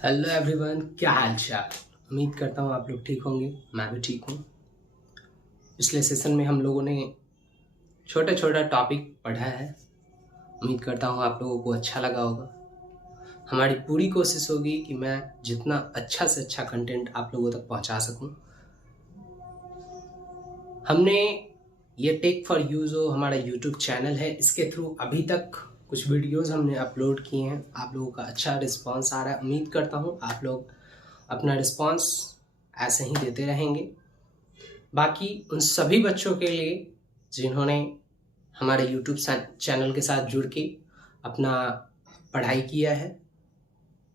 Hello everyone, क्या हाल चाल। उम्मीद करता हूँ आप लोग ठीक होंगे। मैं भी ठीक हूँ। पिछले सेशन में हम लोगों ने छोटा छोटा टॉपिक पढ़ा है। उम्मीद करता हूँ आप लोगों को अच्छा लगा होगा। हमारी पूरी कोशिश होगी कि मैं जितना अच्छा से अच्छा कंटेंट आप लोगों तक पहुँचा सकूँ। हमने ये टेक फॉर यू जो हमारा यूट्यूब चैनल है, इसके थ्रू अभी तक कुछ वीडियोस हमने अपलोड किए हैं। आप लोगों का अच्छा रिस्पांस आ रहा है। उम्मीद करता हूँ आप लोग अपना रिस्पांस ऐसे ही देते रहेंगे। बाकी उन सभी बच्चों के लिए जिन्होंने हमारे यूट्यूब चैनल के साथ जुड़ के अपना पढ़ाई किया है,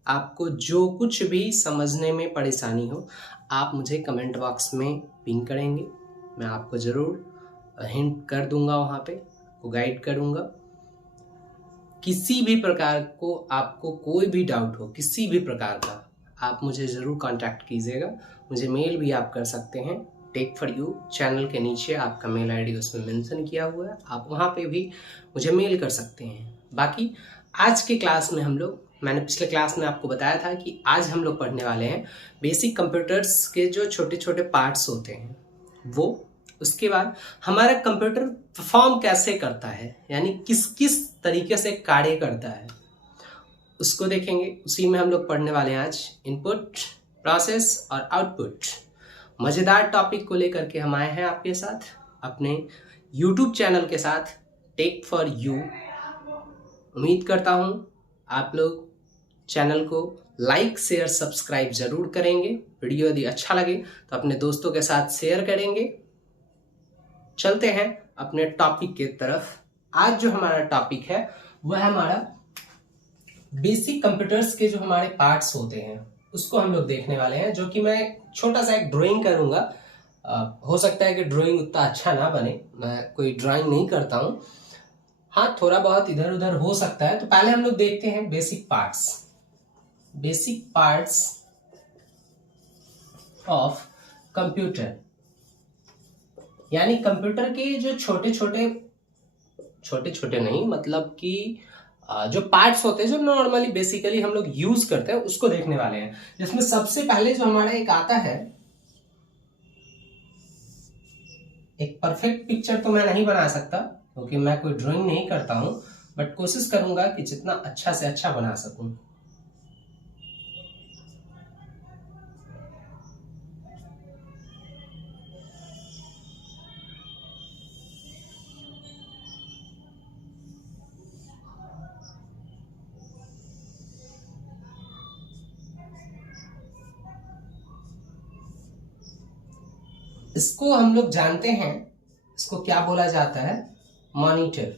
आपको जो कुछ भी समझने में परेशानी हो, आप मुझे कमेंट बॉक्स में पिंग करेंगे। मैं आपको ज़रूर हिंट कर दूंगा, वहाँ पे को गाइड करूंगा। किसी भी प्रकार को आपको कोई भी डाउट हो, किसी भी प्रकार का, आप मुझे ज़रूर कांटेक्ट कीजिएगा। मुझे मेल भी आप कर सकते हैं। टेक फॉर यू चैनल के नीचे आपका मेल आईडी उसमें मेंशन किया हुआ है, आप वहाँ पे भी मुझे मेल कर सकते हैं। बाकी आज के क्लास में हम लोग, मैंने पिछले क्लास में आपको बताया था कि आज हम लोग पढ़ने वाले हैं बेसिक कंप्यूटर्स के जो छोटे छोटे पार्ट्स होते हैं वो। उसके बाद हमारा कंप्यूटर परफॉर्म कैसे करता है, यानी किस किस तरीके से कार्य करता है, उसको देखेंगे। उसी में हम लोग पढ़ने वाले हैं आज इनपुट, प्रोसेस और आउटपुट। मज़ेदार टॉपिक को लेकर के हम आए हैं आपके साथ अपने यूट्यूब चैनल के साथ, टेक फॉर यू। उम्मीद करता हूँ आप लोग चैनल को लाइक शेयर सब्सक्राइब जरूर करेंगे। वीडियो यदि अच्छा लगे तो अपने दोस्तों के साथ शेयर करेंगे। चलते हैं अपने टॉपिक के तरफ। आज जो हमारा टॉपिक है वह हमारा बेसिक कंप्यूटर्स के जो हमारे पार्ट्स होते हैं उसको हम लोग देखने वाले हैं, जो कि मैं छोटा सा एक ड्राइंग करूंगा। हो सकता है कि ड्राइंग उतना अच्छा ना बने, मैं कोई ड्राइंग नहीं करता हूँ। हाँ, थोड़ा बहुत इधर उधर हो सकता है। तो पहले हम लोग देखते हैं basic parts. Basic parts of computer, यानी कंप्यूटर के जो छोटे छोटे नहीं, मतलब कि जो पार्ट्स होते हैं जो नॉर्मली बेसिकली हम लोग यूज करते हैं उसको देखने वाले हैं। जिसमें सबसे पहले जो हमारा एक आता है, एक परफेक्ट पिक्चर तो मैं नहीं बना सकता क्योंकि मैं कोई ड्राइंग नहीं करता हूं, बट कोशिश करूंगा कि जितना अच्छा से अच्छा बना सकूं। इसको हम लोग जानते हैं, इसको क्या बोला जाता है, मॉनिटर।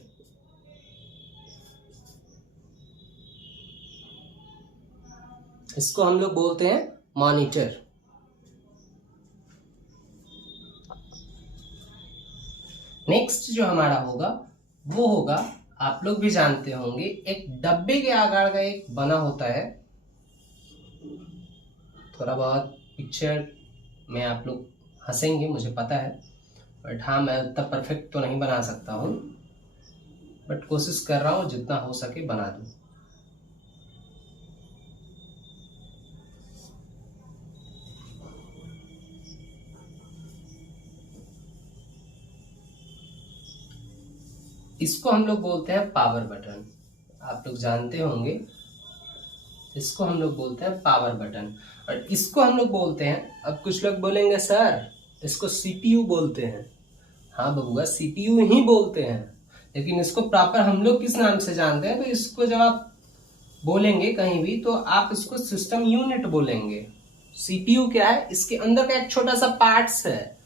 इसको हम लोग बोलते हैं मॉनिटर। नेक्स्ट जो हमारा होगा वो होगा, आप लोग भी जानते होंगे, एक डब्बे के आकार का एक बना होता है। थोड़ा बहुत पिक्चर में आप लोग हंसेंगे मुझे पता है, बट हाँ, मैं उतना परफेक्ट तो नहीं बना सकता हूँ, बट कोशिश कर रहा हूँ जितना हो सके बना दूँ। इसको हम लोग बोलते हैं पावर बटन। आप लोग जानते होंगे, इसको हम लोग बोलते हैं पावर बटन। और इसको हम लोग बोलते हैं, अब कुछ लोग बोलेंगे सर इसको सीपीयू बोलते हैं। हाँ बबुआ, सीपीयू ही बोलते हैं, लेकिन इसको प्रॉपर हम लोग किस नाम से जानते हैं? तो इसको जब आप बोलेंगे कहीं भी तो आप इसको सिस्टम यूनिट बोलेंगे। सीपीयू क्या है? इसके अंदर का एक छोटा सा पार्ट्स है,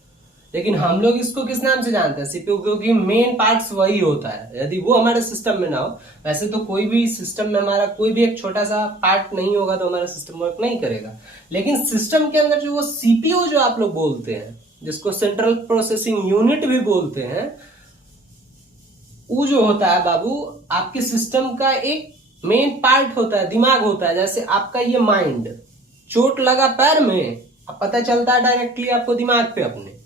लेकिन हम लोग इसको किस नाम से जानते हैं? सीपीयू, क्योंकि मेन पार्ट्स वही होता है। यदि वो हमारे सिस्टम में ना हो, वैसे तो कोई भी सिस्टम में हमारा कोई भी एक छोटा सा पार्ट नहीं होगा तो हमारा सिस्टम वर्क नहीं करेगा। लेकिन सिस्टम के अंदर जो वो सीपीयू जो आप लोग बोलते हैं, जिसको सेंट्रल प्रोसेसिंग यूनिट भी बोलते हैं, वो जो होता है बाबू आपके सिस्टम का एक मेन पार्ट होता है, दिमाग होता है। जैसे आपका ये माइंड, चोट लगा पैर में, अब पता चलता है डायरेक्टली आपको दिमाग पे अपने।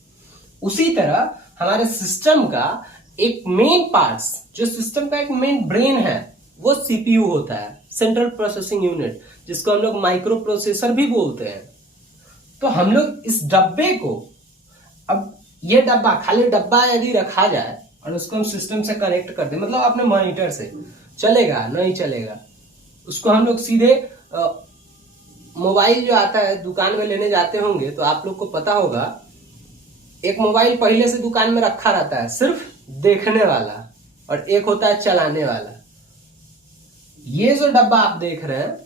उसी तरह हमारे सिस्टम का एक मेन पार्ट्स, जो सिस्टम का एक मेन ब्रेन है, वो सीपीयू होता है, सेंट्रल प्रोसेसिंग यूनिट, जिसको हम लोग माइक्रो प्रोसेसर भी बोलते हैं। तो हम लोग इस डब्बे को, अब ये डब्बा, खाली डब्बा यदि रखा जाए और उसको हम सिस्टम से कनेक्ट कर दे, मतलब अपने मॉनिटर से, चलेगा? नहीं चलेगा। उसको हम लोग सीधे मोबाइल जो आता है दुकान में लेने जाते होंगे तो आप लोग को पता होगा, एक मोबाइल पहले से दुकान में रखा रहता है सिर्फ देखने वाला, और एक होता है चलाने वाला। ये जो डब्बा आप देख रहे हैं,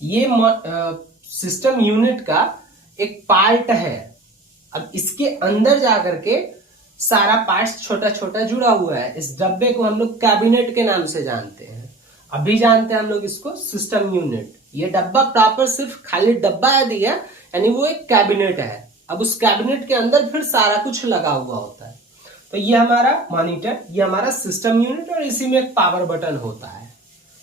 ये सिस्टम यूनिट का एक पार्ट है। अब इसके अंदर जाकर के सारा पार्ट्स छोटा छोटा जुड़ा हुआ है। इस डब्बे को हम लोग कैबिनेट के नाम से जानते हैं, अभी जानते हैं हम लोग इसको सिस्टम यूनिट। ये डब्बा प्रॉपर सिर्फ खाली डब्बा यदि है, यानी वो एक कैबिनेट है। अब उस कैबिनेट के अंदर फिर सारा कुछ लगा हुआ होता है। तो ये हमारा मॉनिटर, ये हमारा सिस्टम यूनिट, और इसी में एक पावर बटन होता है,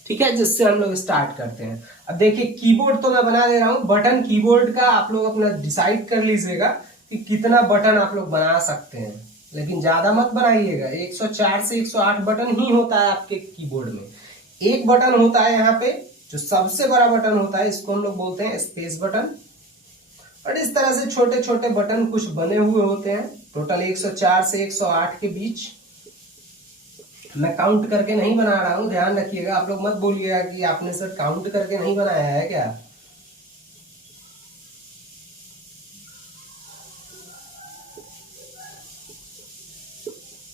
ठीक है, जिससे हम लोग स्टार्ट करते हैं। अब देखिए कीबोर्ड तो मैं बना दे रहा हूं, बटन कीबोर्ड का आप लोग अपना डिसाइड कर लीजिएगा कि कितना बटन आप लोग बना सकते हैं, लेकिन ज्यादा मत बनाइएगा। 104 से 108 बटन ही होता है आपके कीबोर्ड में। एक बटन होता है यहाँ पे जो सबसे बड़ा बटन होता है, इसको हम लोग बोलते हैं स्पेस बटन, और इस तरह से छोटे छोटे बटन कुछ बने हुए होते हैं, टोटल 104 से 108 के बीच। मैं काउंट करके नहीं बना रहा हूं, ध्यान रखिएगा, आप लोग मत बोलिएगा कि आपने सर काउंट करके नहीं बनाया है क्या।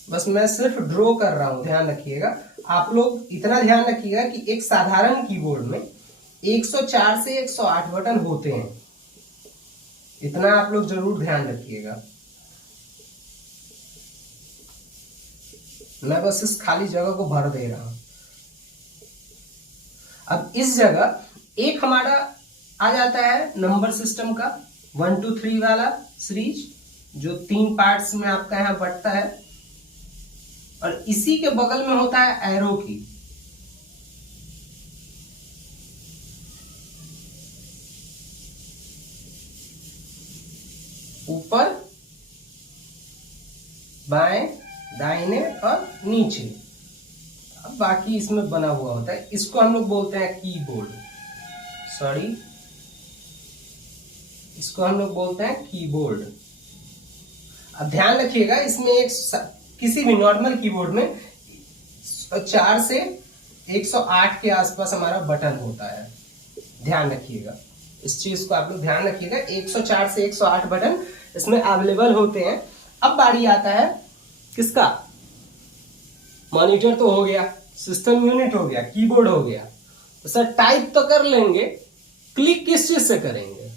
बस मैं सिर्फ ड्रॉ कर रहा हूं, ध्यान रखिएगा। आप लोग इतना ध्यान रखिएगा कि एक साधारण कीबोर्ड में 104 से 108 बटन होते हैं, इतना आप लोग जरूर ध्यान रखिएगा। मैं बस इस खाली जगह को भर दे रहा हूं। अब इस जगह एक हमारा आ जाता है नंबर सिस्टम का 1 2 3 वाला सीरीज, जो 3 पार्ट्स में आपका यहां बंटता है, और इसी के बगल में होता है एरो की। ऊपर, बाएं, दाहिने और नीचे। अब बाकी इसमें बना हुआ होता है, इसको हम लोग बोलते हैं कीबोर्ड, सॉरी, इसको हम लोग बोलते हैं कीबोर्ड। अब ध्यान रखिएगा, इसमें एक किसी भी नॉर्मल कीबोर्ड में 4 से 108 के आसपास हमारा बटन होता है, ध्यान रखिएगा इस चीज को, आप लोग ध्यान रखिएगा। 104 से 108 बटन इसमें अवेलेबल होते हैं। अब बारी आता है किसका? मॉनिटर तो हो गया, सिस्टम यूनिट हो गया, कीबोर्ड हो गया, तो सर टाइप तो कर लेंगे, क्लिक किस चीज से करेंगे?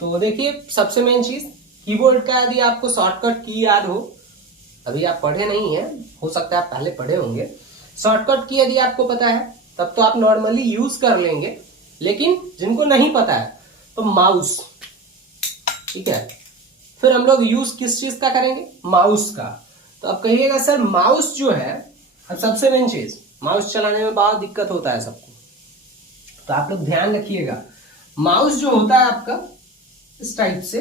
तो देखिए, सबसे मेन चीज कीबोर्ड का, यदि आपको शॉर्टकट की याद हो, अभी आप पढ़े नहीं है, हो सकता है आप पहले पढ़े होंगे, शॉर्टकट की यदि आपको पता है तब तो आप नॉर्मली यूज कर लेंगे, लेकिन जिनको नहीं पता है तो माउस, ठीक है, फिर हम लोग यूज किस चीज का करेंगे? माउस का। तो अब कहिएगा सर माउस जो है, अब सबसे मेन चीज, माउस चलाने में बहुत दिक्कत होता है सबको, तो आप लोग ध्यान रखिएगा, माउस जो होता है आपका इस टाइप से,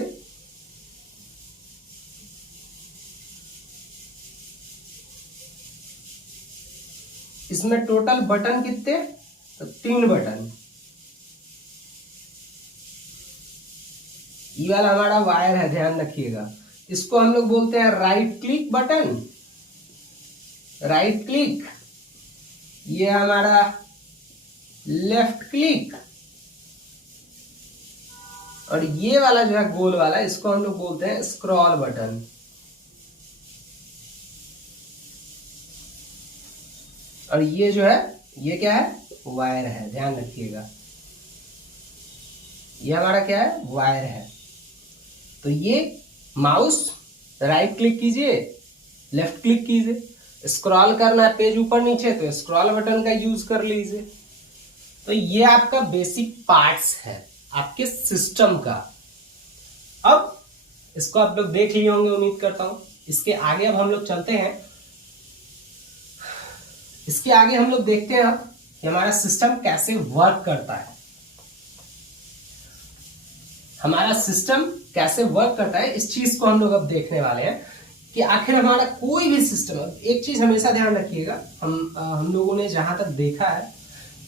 इसमें टोटल बटन कितने? तो 3 बटन। ये वाला हमारा वायर है, ध्यान रखिएगा, इसको हम लोग बोलते हैं right click button, right click. ये हमारा लेफ्ट क्लिक, और ये वाला जो है गोल वाला, इसको हम लोग बोलते हैं स्क्रॉल बटन। और ये जो है, ये क्या है? वायर है, ध्यान रखिएगा, ये हमारा क्या है? वायर है। तो ये माउस, राइट क्लिक कीजिए, लेफ्ट क्लिक कीजिए, स्क्रॉल करना है पेज ऊपर नीचे तो स्क्रॉल बटन का यूज कर लीजिए। तो ये आपका बेसिक पार्ट्स है आपके सिस्टम का। अब इसको आप लोग देख लिए होंगे, उम्मीद करता हूं। इसके आगे अब हम लोग चलते हैं, इसके आगे हम लोग देखते हैं कि हमारा सिस्टम कैसे वर्क करता है। हमारा सिस्टम कैसे वर्क करता है, इस चीज को हम लोग अब देखने वाले हैं। कि आखिर हमारा कोई भी सिस्टम, एक चीज हमेशा ध्यान रखिएगा, हम लोगों ने जहां तक देखा है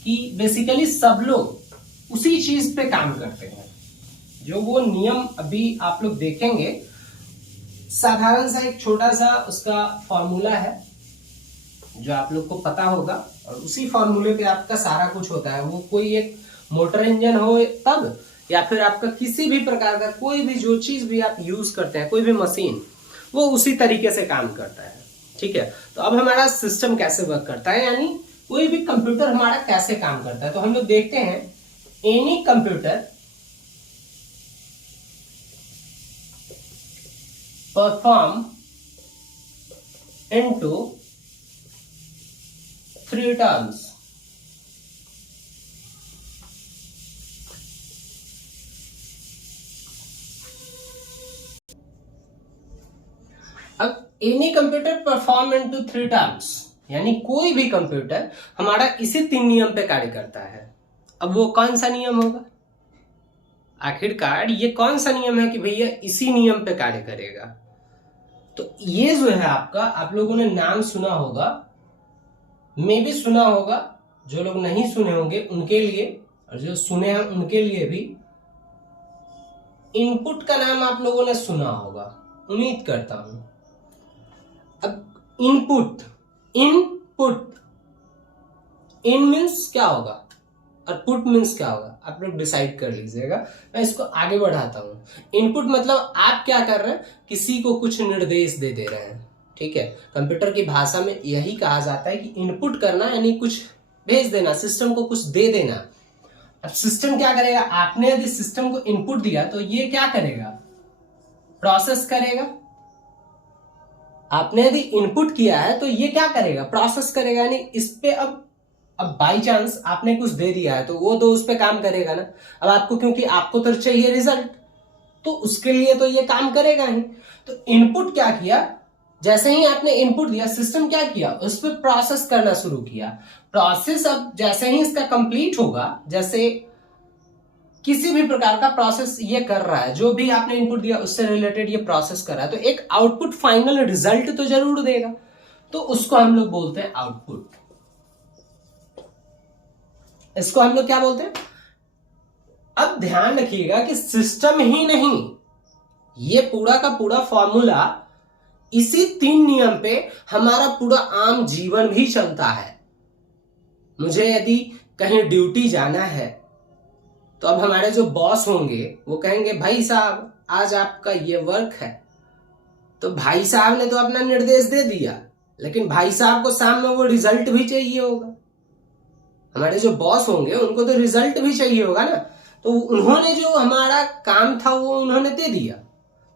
कि बेसिकली सब लोग उसी चीज पे काम करते हैं। जो वो नियम अभी आप लोग देखेंगे, साधारण सा एक छोटा सा उसका फॉर्मूला है जो आप लोग को पता होगा, और उसी फॉर्मूले पे आपका सारा कुछ होता है। वो कोई एक मोटर इंजन हो तब, या फिर आपका किसी भी प्रकार का कोई भी जो चीज भी आप यूज करते हैं, कोई भी मशीन, वो उसी तरीके से काम करता है। ठीक है, तो अब हमारा सिस्टम कैसे वर्क करता है, यानी कोई भी कंप्यूटर हमारा कैसे काम करता है। तो हम लोग देखते हैं, any computer perform into 3 terms. अब any computer perform into 3 terms, यानी कोई भी कंप्यूटर हमारा इसी 3 नियम पे कार्य करता है। अब वो कौन सा नियम होगा, आखिरकार ये कौन सा नियम है कि भैया इसी नियम पे कार्य करेगा। तो ये जो है आपका, आप लोगों ने नाम सुना होगा, मे भी सुना होगा, जो लोग नहीं सुने होंगे उनके लिए, और जो सुने हैं उनके लिए भी। इनपुट का नाम आप लोगों ने सुना होगा, उम्मीद करता हूं। अब इनपुट, इनपुट, इन मीन्स क्या होगा और पुट मीन्स क्या होगा, आप लोग डिसाइड कर लीजिएगा। मैं इसको आगे बढ़ाता हूं। इनपुट मतलब आप क्या कर रहे हैं, किसी को कुछ निर्देश दे दे रहे हैं। ठीक है, कंप्यूटर की भाषा में यही कहा जाता है कि इनपुट करना, यानी कुछ भेज देना, सिस्टम को कुछ दे देना। अब सिस्टम क्या करेगा, आपने यदि सिस्टम को इनपुट दिया तो ये क्या करेगा, प्रोसेस करेगा। आपने यदि इनपुट किया है तो ये क्या करेगा, प्रोसेस करेगा। यानी इस पे अब बाई चांस आपने कुछ दे दिया है तो वो तो उस पे काम करेगा ना। अब आपको, क्योंकि आपको तो चाहिए रिजल्ट, तो उसके लिए तो ये काम करेगा ही। तो इनपुट क्या किया, जैसे ही आपने इनपुट दिया, सिस्टम क्या किया, उस पर प्रोसेस करना शुरू किया। प्रोसेस अब जैसे ही इसका कंप्लीट होगा, जैसे किसी भी प्रकार का प्रोसेस ये कर रहा है, जो भी आपने इनपुट दिया उससे रिलेटेड ये प्रोसेस कर रहा है, तो एक आउटपुट, फाइनल रिजल्ट तो जरूर देगा। तो उसको हम लोग बोलते हैं आउटपुट। इसको हम लोग क्या बोलते हैं। अब ध्यान रखिएगा कि सिस्टम ही नहीं, ये पूरा का पूरा फॉर्मूला, इसी 3 नियम पे हमारा पूरा आम जीवन भी चलता है। मुझे यदि कहीं ड्यूटी जाना है तो अब हमारे जो बॉस होंगे वो कहेंगे, भाई साहब आज आपका ये वर्क है। तो भाई साहब ने तो अपना निर्देश दे दिया, लेकिन भाई साहब को शाम में वो रिजल्ट भी चाहिए होगा। हमारे जो बॉस होंगे उनको तो रिजल्ट भी चाहिए होगा ना। तो उन्होंने जो हमारा काम था वो उन्होंने दे दिया,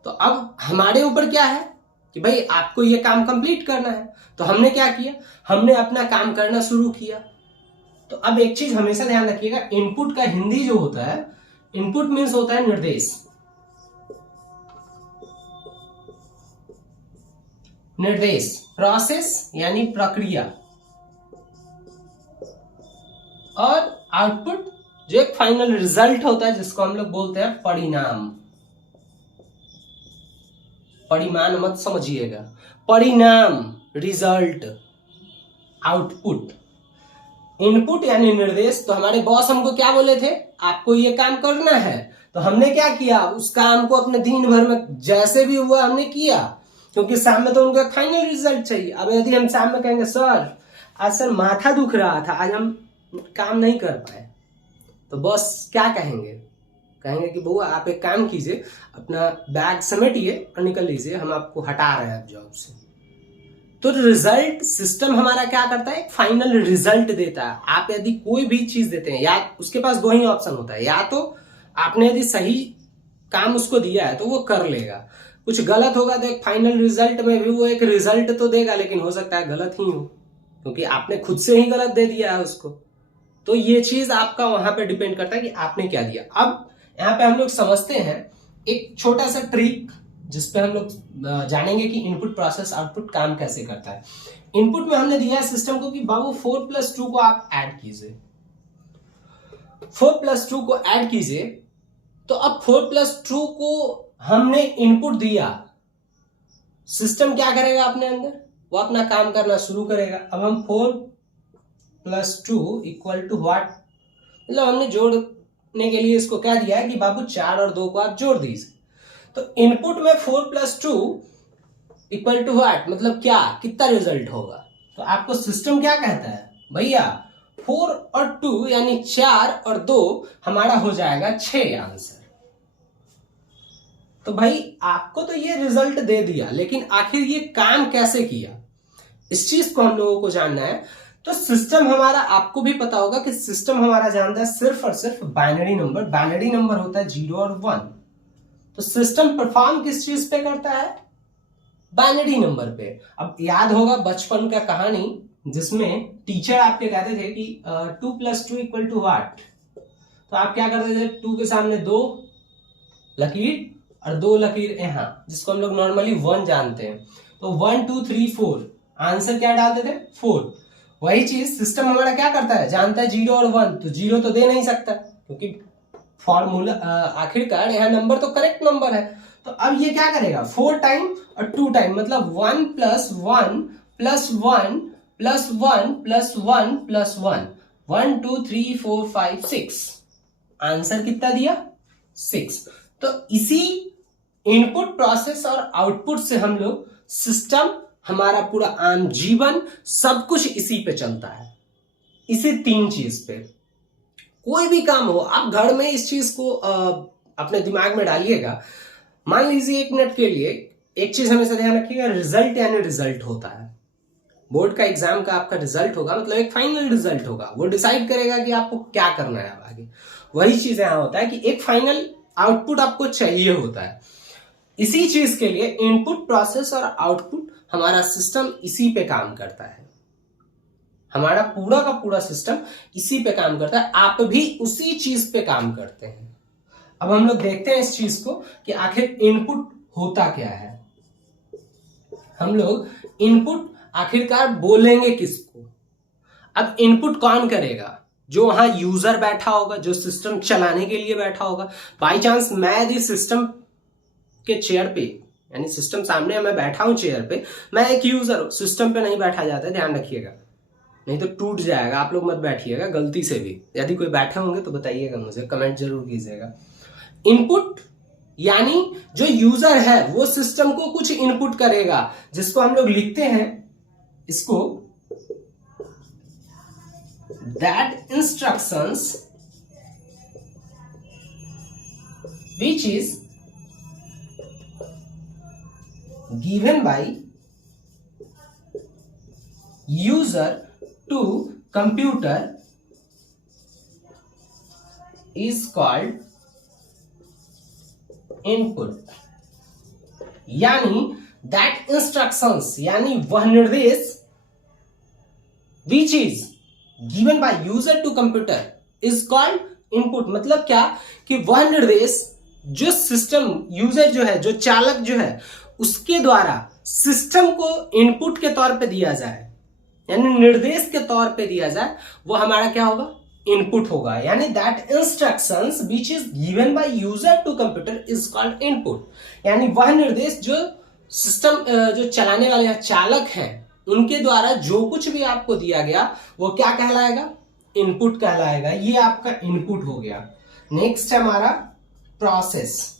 तो अब हमारे ऊपर क्या है कि भाई आपको ये काम कंप्लीट करना है। तो हमने क्या किया, हमने अपना काम करना शुरू किया। तो अब एक चीज हमेशा ध्यान रखिएगा, इनपुट का हिंदी जो होता है, इनपुट मीन्स होता है निर्देश। निर्देश, प्रोसेस यानी प्रक्रिया, और आउटपुट जो एक फाइनल रिजल्ट होता है, जिसको हम लोग बोलते हैं परिणाम। परिमाण मत समझिएगा, परिणाम, रिजल्ट, आउटपुट। इनपुट यानी निर्देश। तो हमारे बॉस हमको क्या बोले थे, आपको ये काम करना है। तो हमने क्या किया, उस काम को अपने दिन भर में जैसे भी हुआ हमने किया, क्योंकि शाम में तो उनको फाइनल रिजल्ट चाहिए। अब यदि हम शाम में कहेंगे, सर आज सर माथा दुख रहा था, आज हम काम नहीं कर पाए, तो बॉस क्या कहेंगे, कहेंगे कि बउआ आप एक काम कीजिए, अपना बैग समेटिए और निकल लीजिए, हम आपको हटा रहे हैं जॉब से। तो रिजल्ट, सिस्टम हमारा क्या करता है, एक फाइनल रिजल्ट देता है। आप यदि कोई भी चीज देते हैं, या उसके पास 2 ही ऑप्शन होता है, या तो आपने यदि सही काम उसको दिया है तो वो कर लेगा, कुछ गलत होगा तो एक फाइनल रिजल्ट में भी वो एक रिजल्ट तो देगा, लेकिन हो सकता है गलत ही हो, क्योंकि आपने खुद से ही गलत दे दिया है उसको। तो ये चीज आपका वहां पे डिपेंड करता है कि आपने क्या दिया। अब यहाँ पे हम लोग समझते हैं एक छोटा सा ट्रिक, जिसपे हम लोग जानेंगे कि इनपुट प्रोसेस आउटपुट काम कैसे करता है। इनपुट में हमने दिया है सिस्टम को कि बाबू 4+2 को आप ऐड कीजिए, 4+2 को ऐड कीजिए। तो अब 4+2 को हमने इनपुट दिया, सिस्टम क्या करेगा अपने अंदर, वो अपना काम करना शुरू करेगा। अब हम 4 + 2 = व्हाट, मतलब हमने जोड़ने के लिए इसको क्या दिया है कि बाबू 4 और 2 को आप जोड़ दीजिए। तो इनपुट में 4 + 2 = व्हाट, मतलब क्या, कितना रिजल्ट होगा। तो आपको सिस्टम क्या कहता है भैया, 4 और 2 यानी 4 और 2 हमारा हो जाएगा 6 आंसर। तो भाई आपको तो ये रिजल्ट दे दिया, लेकिन आखिर ये काम कैसे किया, इस चीज को हम लोगों को जानना है। तो सिस्टम हमारा, आपको भी पता होगा कि सिस्टम हमारा जानता है सिर्फ और सिर्फ बाइनरी नंबर। बाइनरी नंबर होता है 0 और 1। तो सिस्टम परफॉर्म किस चीज पे करता है, बाइनरी नंबर पे। अब याद होगा बचपन का कहानी, जिसमें टीचर आपके कहते थे कि 2 + 2 = व्हाट। तो आप क्या करते थे, 2 के सामने 2 लकीर और 2 लकीर यहां, जिसको हम लोग नॉर्मली 1 जानते हैं। तो 1 2 3 4, आंसर क्या डालते थे, 4। वही चीज सिस्टम हमारा क्या करता है, जानता है 0 और 1, तो 0 तो दे नहीं सकता, क्योंकि फॉर्मूला आखिरकार यहाँ नंबर तो करेक्ट नंबर है। तो अब ये क्या करेगा, 4 टाइम और 2 टाइम, मतलब 1 + 1 + 1 + 1 + 1 + 1, 1 2 3 4 5 6, आंसर कितना दिया, 6। तो इसी इनपुट प्रोसेस और आउटपुट से हम लोग सिस्टम, हमारा पूरा आम जीवन सब कुछ इसी पे चलता है, इसी 3 चीज पे। कोई भी काम हो, आप घर में इस चीज को अपने दिमाग में डालिएगा। मान लीजिए 1 मिनट के लिए एक चीज हमेशा ध्यान रखिएगा, रिजल्ट यानी रिजल्ट होता है। बोर्ड का एग्जाम का आपका रिजल्ट होगा, मतलब एक फाइनल रिजल्ट होगा, वो डिसाइड करेगा कि आपको क्या करना है अब आगे। वही चीज यहां होता है कि एक फाइनल आउटपुट आपको चाहिए होता है। इसी चीज के लिए इनपुट प्रोसेस और आउटपुट, हमारा सिस्टम इसी पे काम करता है। हमारा पूरा का पूरा सिस्टम इसी पे काम करता है, आप भी उसी चीज पे काम करते हैं। अब हम लोग देखते हैं इस चीज को कि आखिर इनपुट होता क्या है। हम लोग इनपुट आखिरकार बोलेंगे किसको। अब इनपुट कौन करेगा, जो वहां यूजर बैठा होगा, जो सिस्टम चलाने के लिए बैठा होगा। बाई चांस मैं यदि सिस्टम के चेयर पे, यानी सिस्टम सामने मैं बैठा हूं चेयर पे, मैं एक यूजर हूं, सिस्टम पे नहीं बैठा जाता है, ध्यान रखिएगा, नहीं तो टूट जाएगा। आप लोग मत बैठिएगा गलती से भी, यदि कोई बैठे होंगे तो बताइएगा मुझे, कमेंट जरूर कीजिएगा। इनपुट यानी जो यूजर है वो सिस्टम को कुछ इनपुट करेगा, जिसको हम लोग लिखते हैं इसको, that instructions which is given by user to computer is called input। यानी that instructions यानी वह निर्देश which is given by user to computer is called input। मतलब क्या कि वह निर्देश जो सिस्टम, यूजर जो है, जो चालक जो है, उसके द्वारा सिस्टम को इनपुट के तौर पे दिया जाए, यानी निर्देश के तौर पे दिया जाए, वो हमारा क्या होगा, इनपुट होगा। यानी that instructions which is given by user to computer is called input. यानी वह निर्देश जो सिस्टम, जो चलाने वाले चालक हैं, उनके द्वारा जो कुछ भी आपको दिया गया वो क्या कहलाएगा, इनपुट कहलाएगा। ये आपका इनपुट हो गया। नेक्स्ट है हमारा प्रोसेस।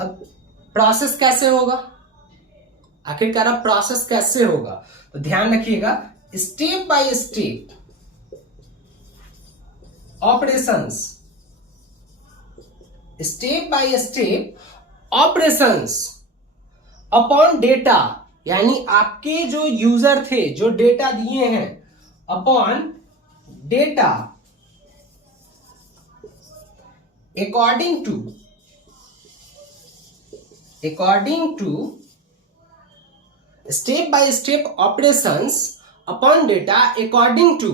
अब प्रोसेस कैसे होगा, आखिरकार अब प्रोसेस कैसे होगा, तो ध्यान रखिएगा, step by step operations, step by step operations upon data, यानी आपके जो यूजर थे, जो डेटा दिए हैं, upon data according to step by step operations upon data according to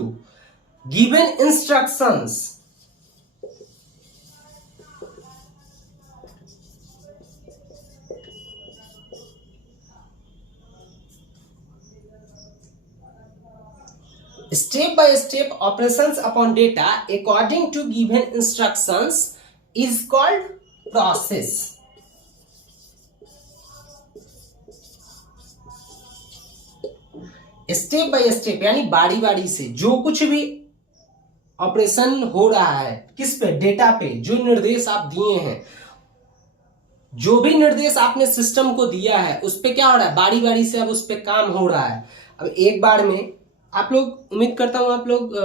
given instructions. Step by step operations upon data according to given instructions is called process. Step by step यानी बारी बारी से जो कुछ भी operation हो रहा है, किस पे, डेटा पे, जो निर्देश आप दिए हैं, जो भी निर्देश आपने सिस्टम को दिया है उस पे क्या हो रहा है, बारी बारी से अब उस पे काम हो रहा है। अब एक बार में आप लोग, उम्मीद करता हूं आप लोग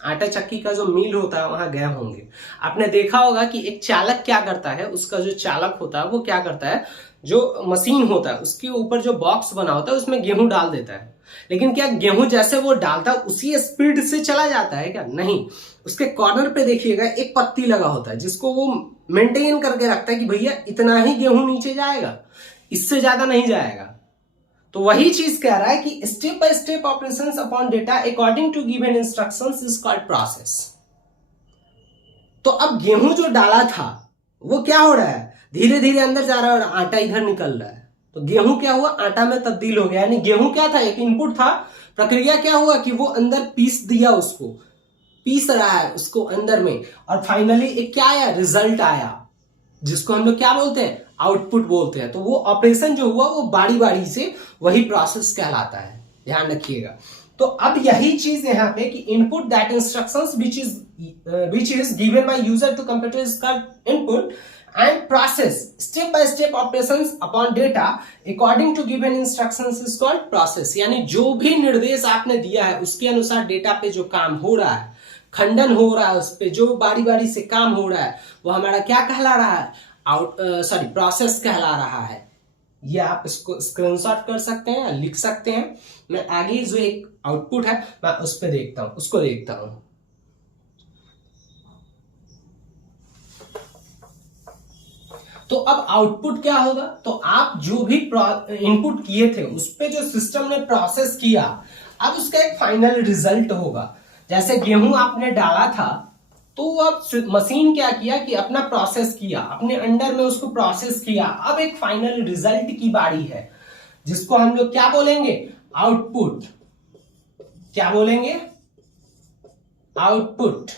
आटा चक्की का जो मिल होता है वहां गए होंगे। आपने देखा होगा कि एक चालक क्या करता है, उसका जो चालक होता है वो क्या करता है, जो मशीन होता है उसके ऊपर जो बॉक्स बना होता है उसमें गेहूं डाल देता है। लेकिन क्या गेहूं जैसे वो डालता है उसी स्पीड से चला जाता है क्या? नहीं, उसके कॉर्नर पे देखिएगा एक पत्ती लगा होता है जिसको वो मेंटेन करके रखता है कि भैया इतना ही गेहूं नीचे जाएगा, इससे ज्यादा नहीं जाएगा। तो वही चीज कह रहा है कि step by step operations upon data according to given instructions is called process. तो अब गेहूं जो डाला था वो क्या हो रहा है, धीरे धीरे अंदर जा रहा है और आटा इधर निकल रहा है। तो गेहूं क्या हुआ, आटा में तब्दील हो गया। यानी गेहूं क्या था, एक इनपुट था। प्रक्रिया क्या हुआ कि वो अंदर पीस दिया, उसको पीस रहा है उसको अंदर में, और फाइनली एक क्या आया, रिजल्ट आया, जिसको हम लोग क्या बोलते हैं, आउटपुट बोलते हैं। तो वो ऑपरेशन जो हुआ वो बारी बारी से वही प्रोसेस कहलाता है, ध्यान रखिएगा। तो अब यही चीज यहाँ पे कि input that instructions which is given by user to computer is called input and process step by step operations upon data according to given instructions is called process। यानी जो भी निर्देश आपने दिया है उसके अनुसार डेटा पे जो काम हो रहा है, खंडन हो रहा है, उस पे जो बारी बारी से काम हो रहा है वो हमारा क्या कहला रहा है, प्रोसेस कहला रहा है। ये आप इसको स्क्रीनशॉट कर सकते हैं, लिख सकते हैं। मैं आगे जो एक आउटपुट है मैं उस पे देखता हूं, उसको देखता हूं। तो अब आउटपुट क्या होगा, तो आप जो भी इनपुट किए थे उस पे जो सिस्टम ने प्रोसेस किया, अब उसका एक फाइनल रिजल्ट होगा। जैसे गेहूं आपने डाला था तो अब मशीन क्या किया कि अपना प्रोसेस किया, अपने अंडर में उसको प्रोसेस किया। अब एक फाइनल रिजल्ट की बारी है जिसको हम लोग क्या बोलेंगे, आउटपुट। क्या बोलेंगे, आउटपुट।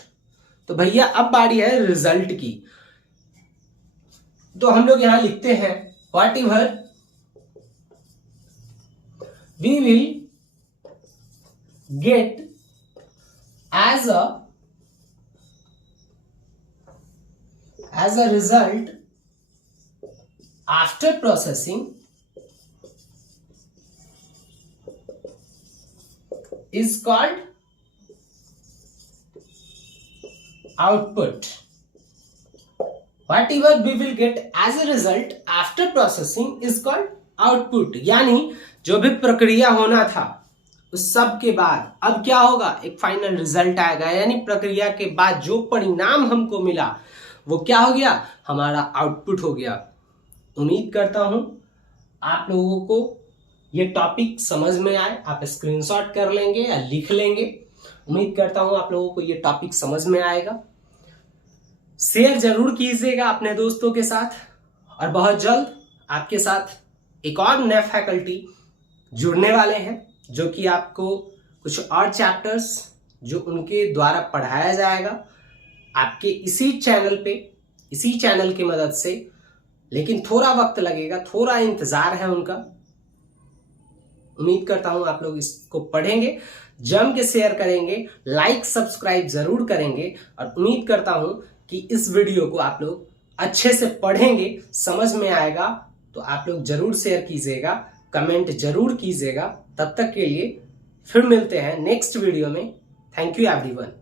तो भैया अब बारी है रिजल्ट की। तो हम लोग यहां लिखते हैं whatever we will get as a result after processing is called output। Whatever we will get as a result after processing is called output। यानी जो भी प्रक्रिया होना था उस सब के बाद अब क्या होगा, एक फाइनल रिजल्ट आएगा। यानी प्रक्रिया के बाद जो परिणाम हमको मिला वो क्या हो गया, हमारा आउटपुट हो गया। उम्मीद करता हूं आप लोगों को ये टॉपिक समझ में आए। आप स्क्रीनशॉट कर लेंगे या लिख लेंगे। उम्मीद करता हूं आप लोगों को ये टॉपिक समझ में आएगा। शेयर जरूर कीजिएगा अपने दोस्तों के साथ, और बहुत जल्द आपके साथ एक और नए फैकल्टी जुड़ने वाले हैं जो कि आपको कुछ और चैप्टर्स जो उनके द्वारा पढ़ाया जाएगा आपके इसी चैनल पे, इसी चैनल की मदद से। लेकिन थोड़ा वक्त लगेगा, थोड़ा इंतजार है उनका। उम्मीद करता हूं आप लोग इसको पढ़ेंगे, जम के शेयर करेंगे, लाइक सब्सक्राइब जरूर करेंगे, और उम्मीद करता हूं कि इस वीडियो को आप लोग अच्छे से पढ़ेंगे, समझ में आएगा। तो आप लोग जरूर शेयर कीजिएगा, कमेंट जरूर कीजिएगा। तब तक के लिए फिर मिलते हैं नेक्स्ट वीडियो में। Thank you everyone.